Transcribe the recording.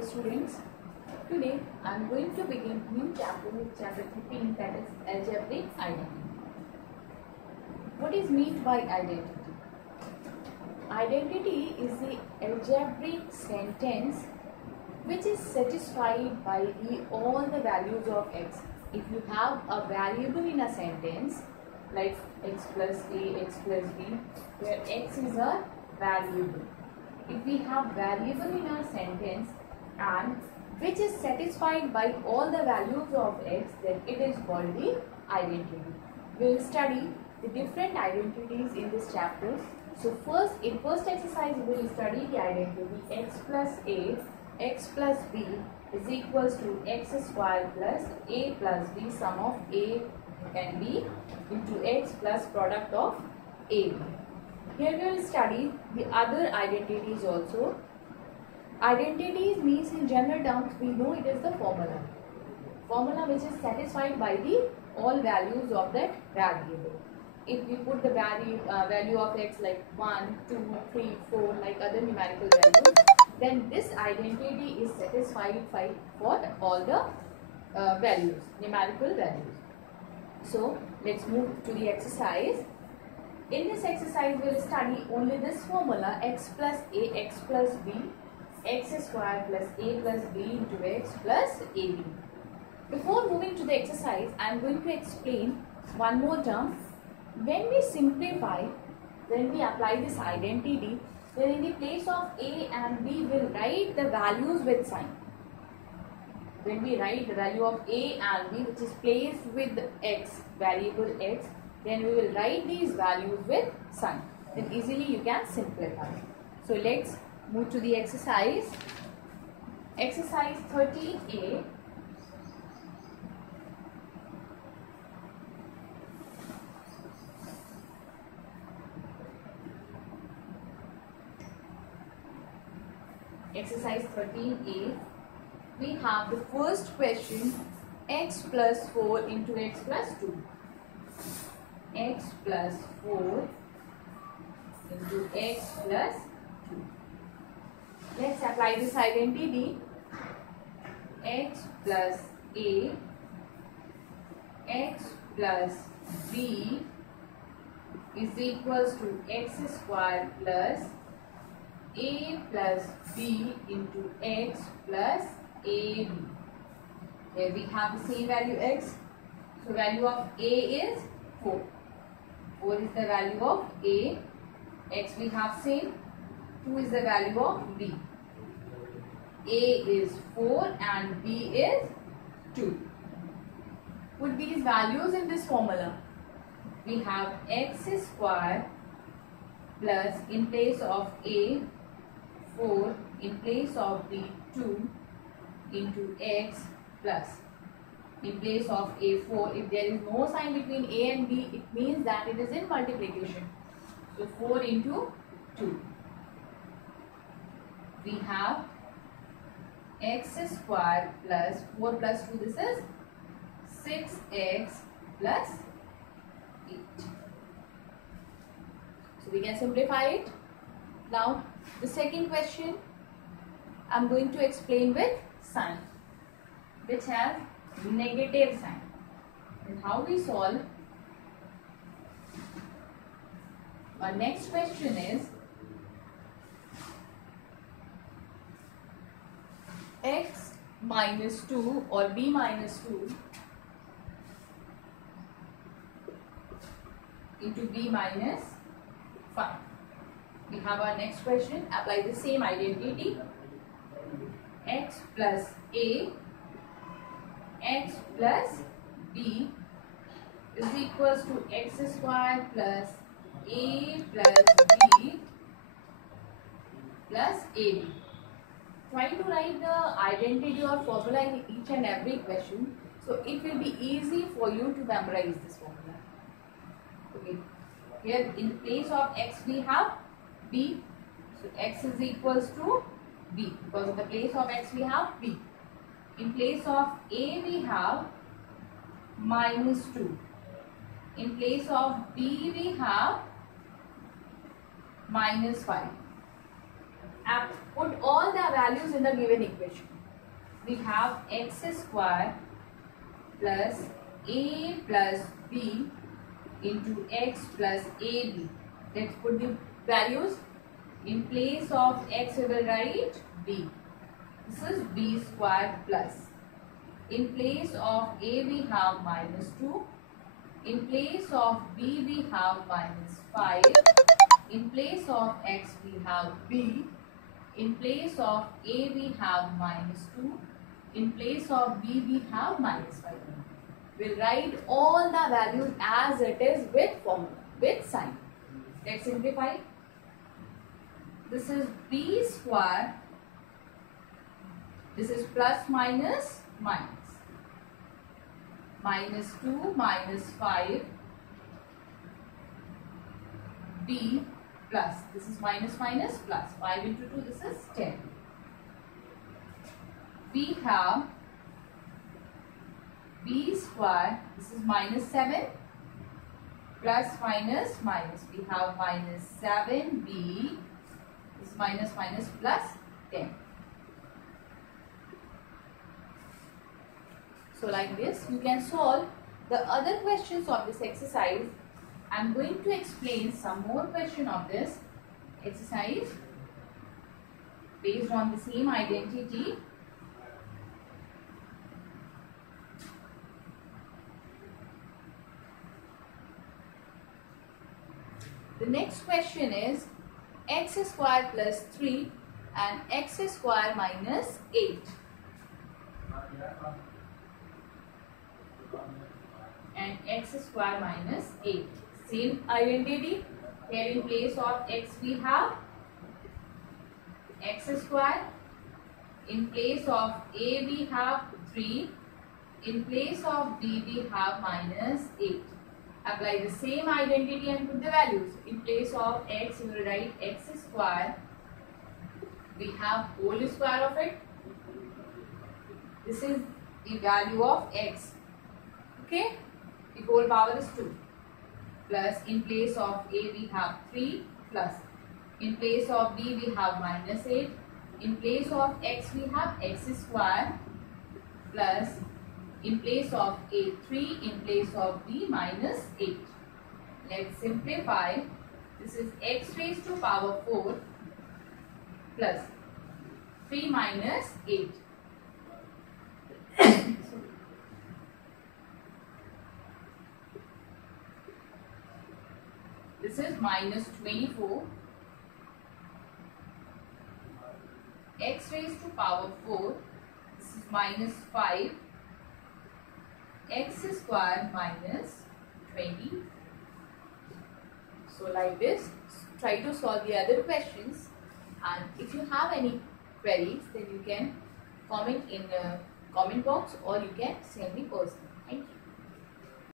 dear students. Today I am going to begin new chapter with chapter 13, that is algebraic identity. What is meant by identity? Identity is the algebraic sentence which is satisfied by all the values of x. If you have a variable in a sentence like x plus a, x plus b, where x is a variable. If we have variable in our sentence and which is satisfied by all the values of x, then it is called the identity. We will study the different identities in this chapter. So in first exercise we will study the identity x plus a, x plus b is equals to x square plus a plus b, sum of a and b into x plus product of a b. Here we will study the other identities also. Identities means in general terms we know it is the formula. Formula which is satisfied by the all values of that variable. If we put the value of x like 1, 2, 3, 4 like other numerical values, then this identity is satisfied for all the values, numerical values. So let's move to the exercise. In this exercise we will study only this formula x plus a, x plus b, x square plus a plus b into x plus ab. Before moving to the exercise, I am going to explain one more term. When we simplify, when we apply this identity, then in the place of a and b we will write the values with sign. When we write the value of a and b which is placed with x, variable x, then we will write these values with sign. Then easily you can simplify. So let's move to the exercise. Exercise 13a. Exercise 13a. We have the first question, x plus 4 into x plus 2. X plus 4 into x plus 2. Let's apply this identity. X plus a, x plus b is equals to x square plus a plus b into x plus ab. Here we have the same value x. So value of a is 4. 4 is the value of a. X we have same. 2 is the value of b. A is 4 and b is 2. Put these values in this formula. We have x square plus in place of a 4, in place of b 2 into x plus in place of a4. If there is no sign between a and b, it means that it is in multiplication. So 4 into 2. We have x square plus 4 plus 2, this is 6x plus 8. So we can simplify it. Now the second question I am going to explain with sign, which has negative sign. And how we solve? Our next question is x minus 2 or b minus 2 into b minus 5. We have our next question. Apply the same identity. X plus a, x plus b is equals to x square plus a plus b plus ab. Try to write the identity or formula in each and every question, so it will be easy for you to memorize this formula. Okay. Here in place of x we have b, so x is equals to b, because in the place of x we have b. In place of a we have minus 2. In place of b we have minus 5. Put all the values in the given equation. We have x square plus a plus b into x plus ab. Let's put the values. In place of x we will write b. This is b square plus. In place of a we have minus 2. In place of b we have minus 5. In place of x we have b. In place of a we have minus 2. In place of b we have minus 5. We'll write all the values as it is with formula, with sign. Let's simplify. This is b square. This is plus minus minus. Minus 2 minus 5 b plus. This is minus minus plus. 5 into 2, this is 10. We have b square. This is minus 7 plus minus minus. We have minus 7b. This is minus minus plus 10. So like this, you can solve the other questions of this exercise. I am going to explain some more question of this exercise based on the same identity. The next question is x square plus 3 and x square minus 8. And x square minus 8. Same identity. Here in place of x we have x square. In place of a we have 3. In place of b we have minus 8. Apply the same identity and put the values. In place of x we will write x square. We have whole square of it. This is the value of x. Okay. The whole power is 2. Plus in place of a we have 3 plus. In place of b we have minus 8. In place of x we have x square plus in place of a 3, in place of b minus 8. Let's simplify. This is x raised to power 4 plus 3 minus 8. This is minus 24. X raised to power 4. This is minus 5. X square minus 20. So like this, try to solve the other questions, and if you have any queries, then you can comment in the comment box or you can send me personally.